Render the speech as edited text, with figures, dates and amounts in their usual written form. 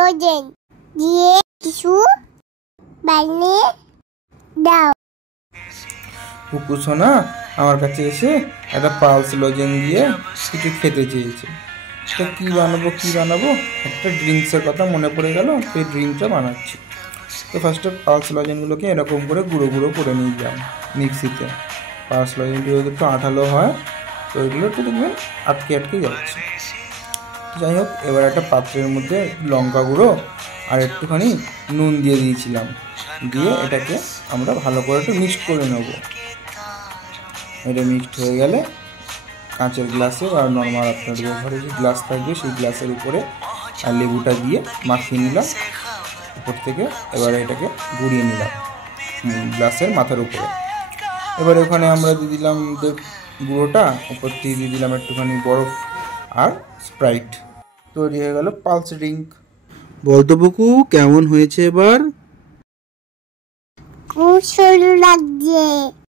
লজেন দিয়ে কিছু বানিয়ে দাও। পুকু সোনা আমার কাছে এসে একটা পালস লজেন দিয়ে কিছু খেতে চেয়েছে। তো কী বানাবো একটা ড্রিঙ্কসের কথা মনে পড়ে গেল, সেই ড্রিঙ্কটা বানাচ্ছি। তো ফার্স্টে পালস লজেনগুলোকে এরকম করে গুঁড়ো গুঁড়ো করে নিলাম মিক্সিতে। পালস লজেনগুলো একটু আঠালো হয়, তো এগুলো একটু দেখবেন আটকে যাচ্ছে। যাই হোক, এবার একটা পাত্রের মধ্যে লঙ্কা গুঁড়ো আর একটুখানি নুন দিয়ে দিয়েছিলাম, দিয়ে এটাকে আমরা ভালো করে একটু মিক্সড করে নেব। এটা মিক্সড হয়ে গেলে কাঁচের গ্লাসে আর নর্মাল আপনাদের ঘরে যে গ্লাস থাকবে সেই গ্লাসের উপরে আর লেবুটা দিয়ে মাখিয়ে নিলাম উপর থেকে। এবারে এটাকে গুঁড়িয়ে নিলাম গ্লাসের মাথার উপরে। এবারে ওখানে আমরা দিয়ে দিলাম গুঁড়োটা, উপর থেকে দিয়ে দিলাম একটুখানি বরফ আর স্প্রাইট। তৈরি হয়ে গেল পালস ড্রিঙ্ক। বলতো বুকু, কেমন হয়েছে এবার? খুব সুন্দর লাগছে।